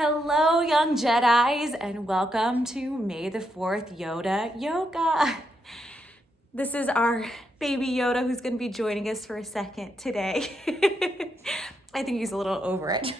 Hello, young Jedis, and welcome to May the 4th Yoda Yoga. This is our baby Yoda who's going to be joining us for a second today. I think he's a little over it.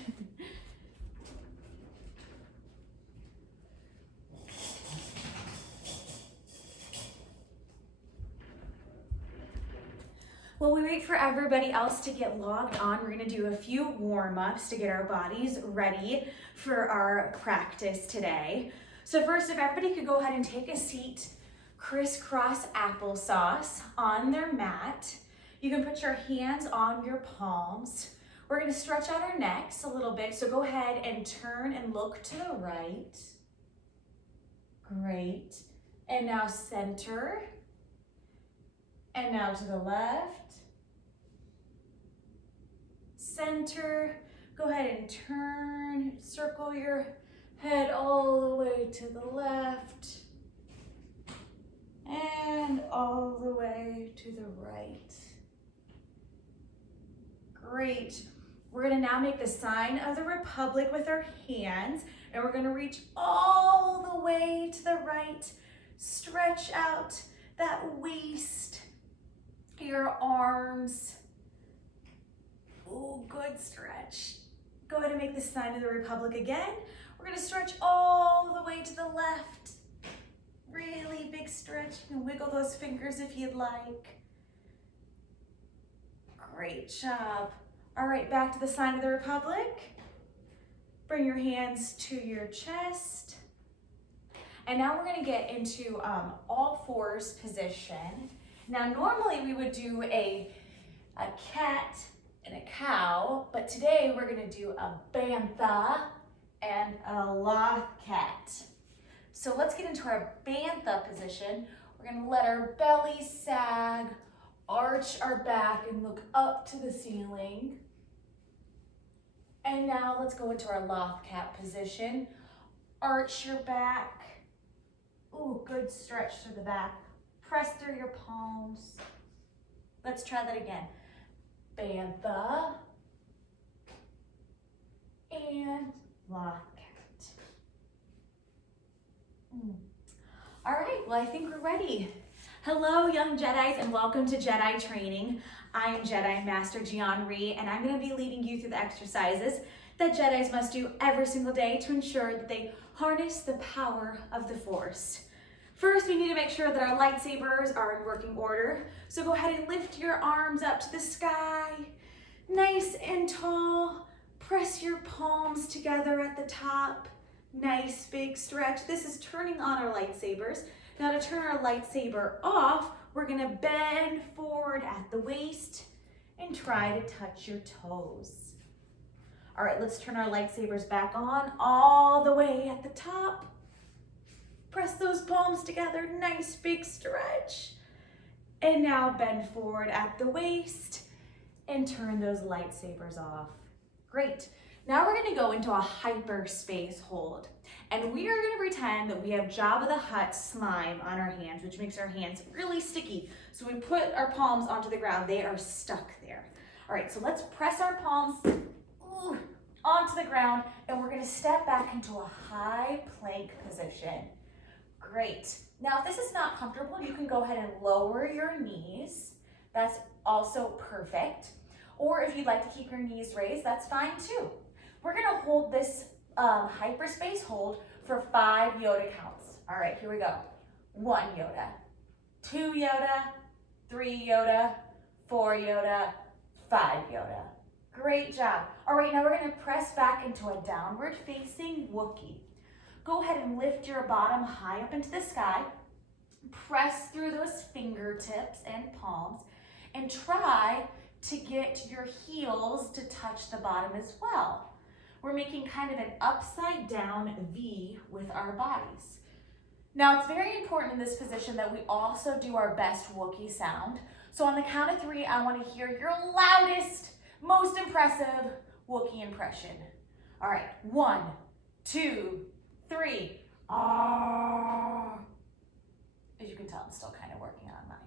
While we wait for everybody else to get logged on, we're gonna do a few warm-ups to get our bodies ready for our practice today. So first, if everybody could go ahead and take a seat, crisscross applesauce on their mat. You can put your hands on your palms. We're gonna stretch out our necks a little bit, so go ahead and turn and look to the right. Great. And now center. And now to the left. Center. Go ahead and turn, circle your head all the way to the left. And all the way to the right. Great. We're gonna now make the sign of the Republic with our hands, and we're gonna reach all the way to the right. Stretch out that waist, your arms. Oh, good stretch. Go ahead and make the sign of the Republic again. We're gonna stretch all the way to the left. Really big stretch. You can wiggle those fingers if you'd like. Great job. All right, back to the sign of the Republic. Bring your hands to your chest. And now we're gonna get into all fours position. Now, normally we would do a cat and a cow, but today we're gonna do a bantha and a loth cat. So let's get into our bantha position. We're gonna let our belly sag, arch our back and look up to the ceiling. And now let's go into our loth cat position. Arch your back. Ooh, good stretch through the back. Press through your palms. Let's try that again. Bantha and loth cat. All right, well, I think we're ready. Hello, young Jedis, and welcome to Jedi training. I am Jedi Master Gian Rhee, and I'm going to be leading you through the exercises that Jedis must do every single day to ensure that they harness the power of the Force. First, we need to make sure that our lightsabers are in working order. So go ahead and lift your arms up to the sky, nice and tall. Press your palms together at the top. Nice big stretch. This is turning on our lightsabers. Now to turn our lightsaber off, we're gonna bend forward at the waist and try to touch your toes. All right, let's turn our lightsabers back on all the way at the top. Press those palms together, nice big stretch. And now bend forward at the waist and turn those lightsabers off. Great. Now we're gonna go into a hyperspace hold. And we are gonna pretend that we have Jabba the Hutt slime on our hands, which makes our hands really sticky. So when we put our palms onto the ground, they are stuck there. All right, so let's press our palms onto the ground, and we're gonna step back into a high plank position. Great. Now, if this is not comfortable, you can go ahead and lower your knees. That's also perfect. Or if you'd like to keep your knees raised, that's fine too. We're gonna hold this hyperspace hold for 5 Yoda counts. All right, here we go. 1 Yoda, 2 Yoda, 3 Yoda, 4 Yoda, 5 Yoda. Great job. All right, now we're gonna press back into a downward facing Wookiee. Go ahead and lift your bottom high up into the sky. Press through those fingertips and palms and try to get your heels to touch the bottom as well. We're making kind of an upside down V with our bodies. Now, it's very important in this position that we also do our best Wookiee sound. So on the count of 3, I want to hear your loudest, most impressive Wookiee impression. All right, 1, 2, 3. Ah. As you can tell, I'm still kind of working on mine.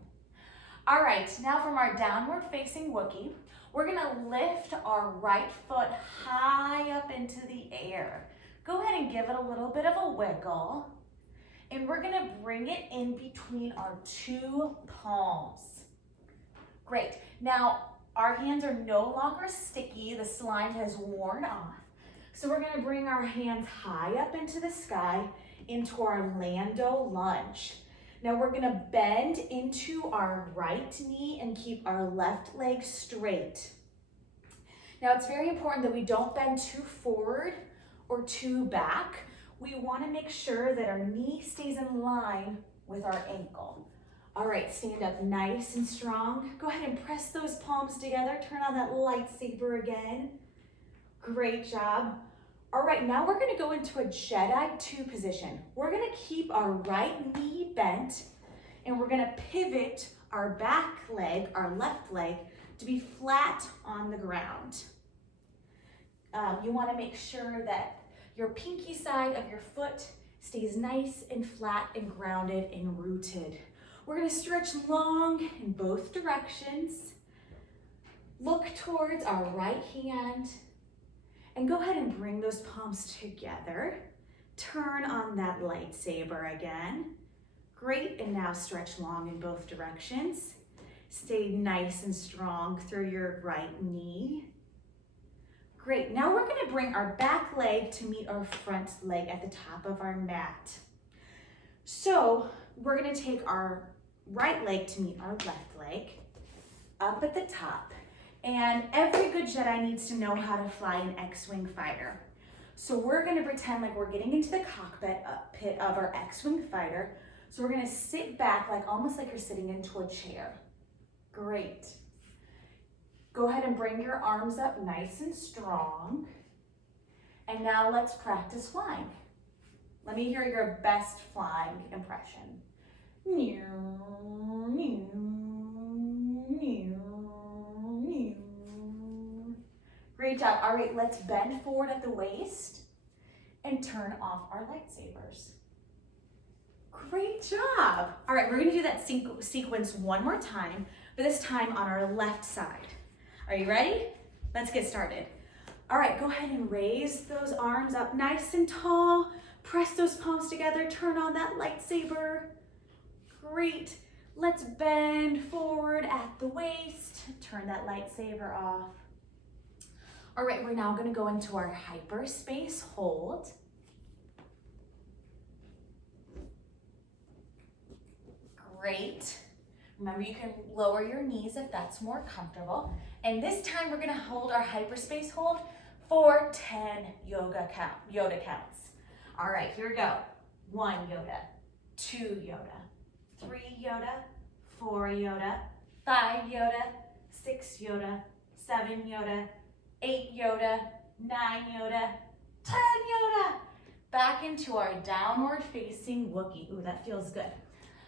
All right, now from our downward facing Wookiee, we're gonna lift our right foot high up into the air. Go ahead and give it a little bit of a wiggle. And we're gonna bring it in between our two palms. Great. Now, our hands are no longer sticky. The slime has worn off. So we're gonna bring our hands high up into the sky into our Lando lunge. Now we're gonna bend into our right knee and keep our left leg straight. Now it's very important that we don't bend too forward or too back. We wanna make sure that our knee stays in line with our ankle. All right, stand up nice and strong. Go ahead and press those palms together. Turn on that lightsaber again. Great job. All right, now we're gonna go into a Jedi 2 position. We're gonna keep our right knee bent and we're gonna pivot our back leg, our left leg, to be flat on the ground. You wanna make sure that your pinky side of your foot stays nice and flat and grounded and rooted. We're gonna stretch long in both directions. Look towards our right hand and go ahead and bring those palms together. Turn on that lightsaber again. Great, and now stretch long in both directions. Stay nice and strong through your right knee. Great, now we're gonna bring our back leg to meet our front leg at the top of our mat. So we're gonna take our right leg to meet our left leg up at the top. And every good Jedi needs to know how to fly an X-Wing fighter. So we're gonna pretend like we're getting into the cockpit pit of our X-Wing fighter. So we're gonna sit back almost like you're sitting into a chair. Great. Go ahead and bring your arms up nice and strong. And now let's practice flying. Let me hear your best flying impression. Great job. All right, let's bend forward at the waist and turn off our lightsabers. Great job. All right, we're gonna do that sequence one more time, but this time on our left side. Are you ready? Let's get started. All right, go ahead and raise those arms up nice and tall. Press those palms together, turn on that lightsaber. Great. Let's bend forward at the waist. Turn that lightsaber off. All right, we're now gonna go into our hyperspace hold. Great. Remember, you can lower your knees if that's more comfortable. And this time we're gonna hold our hyperspace hold for 10 Yoda counts. All right, here we go. 1 Yoda, 2 Yoda, 3 Yoda, 4 Yoda, 5 Yoda, 6 Yoda, 7 Yoda, 8 Yoda, 9 Yoda, 10 Yoda. Back into our downward facing Wookiee. Ooh, that feels good.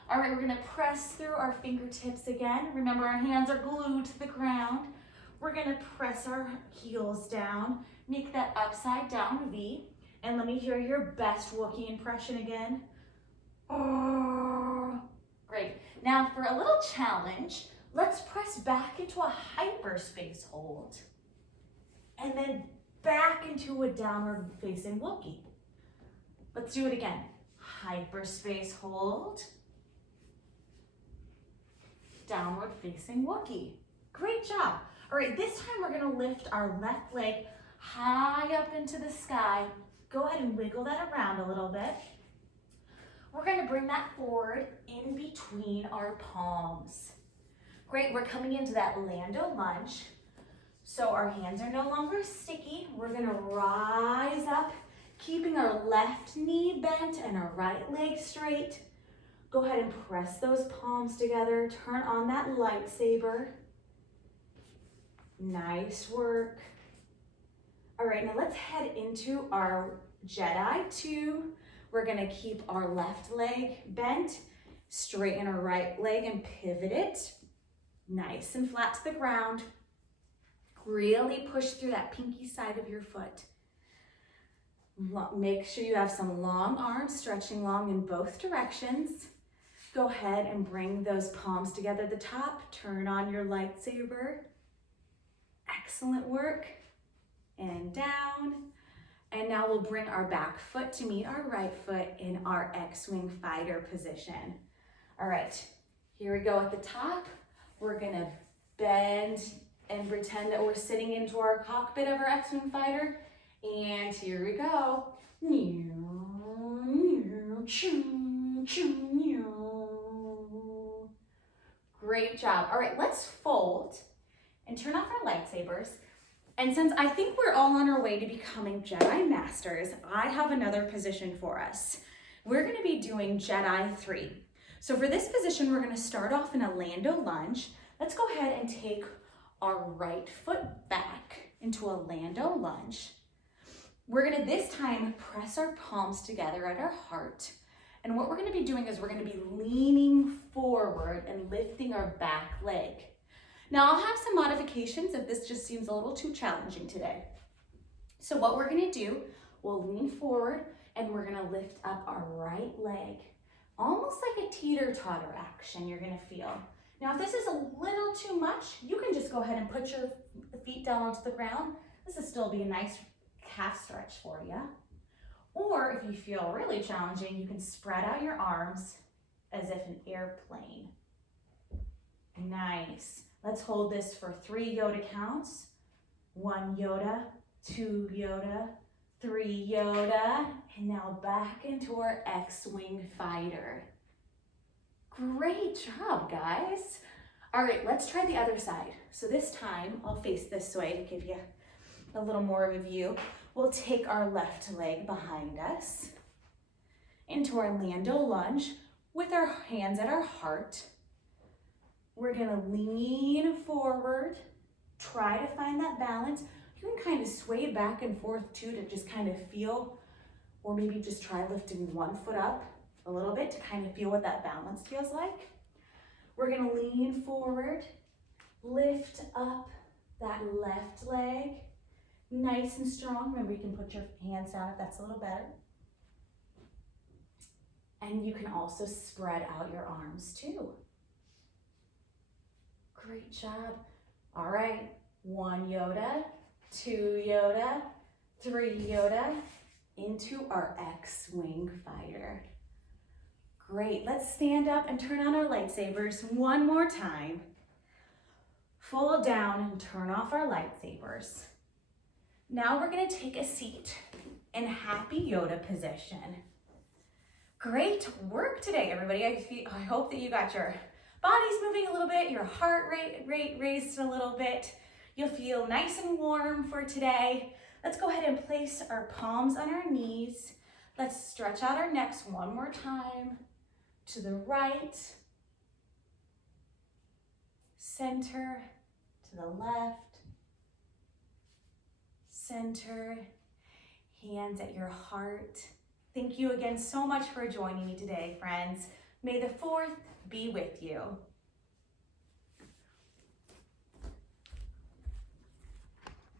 All right, we're gonna press through our fingertips again. Remember, our hands are glued to the ground. We're gonna press our heels down, make that upside down V. And let me hear your best Wookiee impression again. Oh, great. Now for a little challenge, let's press back into a hyperspace hold and then back into a downward facing Wookiee. Let's do it again. Hyperspace hold, downward facing Wookiee. Great job. All right, this time we're gonna lift our left leg high up into the sky. Go ahead and wiggle that around a little bit. We're gonna bring that forward in between our palms. Great, we're coming into that Lando lunge. So our hands are no longer sticky. We're gonna rise up, keeping our left knee bent and our right leg straight. Go ahead and press those palms together. Turn on that lightsaber. Nice work. All right, now let's head into our Jedi 2. We're gonna keep our left leg bent, straighten our right leg and pivot it. Nice and flat to the ground. Really push through that pinky side of your foot. Make sure you have some long arms, stretching long in both directions. Go ahead and bring those palms together at the top. Turn on your lightsaber. Excellent work. And down. And now we'll bring our back foot to meet our right foot in our X-Wing fighter position. All right, here we go at the top. We're gonna bend and pretend that we're sitting into our cockpit of our X-Wing fighter. And here we go. Great job. All right, let's fold and turn off our lightsabers. And since I think we're all on our way to becoming Jedi Masters, I have another position for us. We're gonna be doing Jedi 3. So for this position, we're gonna start off in a Lando lunge. Let's go ahead and take our right foot back into a Lando lunge. We're gonna this time press our palms together at our heart. And what we're gonna be doing is we're gonna be leaning forward and lifting our back leg. Now I'll have some modifications if this just seems a little too challenging today. So what we're gonna do, we'll lean forward and we're gonna lift up our right leg, almost like a teeter-totter action you're gonna feel. Now if this is a little too much, you can just go ahead and put your feet down onto the ground. This will still be a nice calf stretch for you. Or if you feel really challenging, you can spread out your arms as if an airplane. Nice. Let's hold this for 3 Yoda counts. 1 Yoda, 2 Yoda, 3 Yoda, and now back into our X-Wing fighter. Great job, guys. All right, let's try the other side. So this time, I'll face this way to give you a little more of a view. We'll take our left leg behind us into our Lando lunge with our hands at our heart. We're gonna lean forward, try to find that balance. You can kind of sway back and forth too to just kind of feel, or maybe just try lifting one foot up a little bit to kind of feel what that balance feels like. We're gonna lean forward, lift up that left leg, nice and strong. Remember, you can put your hands down if that's a little better. And you can also spread out your arms too. Great job. All right, 1 Yoda, 2 Yoda, 3 Yoda, into our X-Wing fighter. Great, let's stand up and turn on our lightsabers one more time. Fold down and turn off our lightsabers. Now we're gonna take a seat in Happy Yoda position. Great work today, everybody. I hope that you got your bodies moving a little bit, your heart rate raised a little bit. You'll feel nice and warm for today. Let's go ahead and place our palms on our knees. Let's stretch out our necks one more time. To the right, center, to the left, center, hands at your heart. Thank you again so much for joining me today, friends. May the 4th be with you.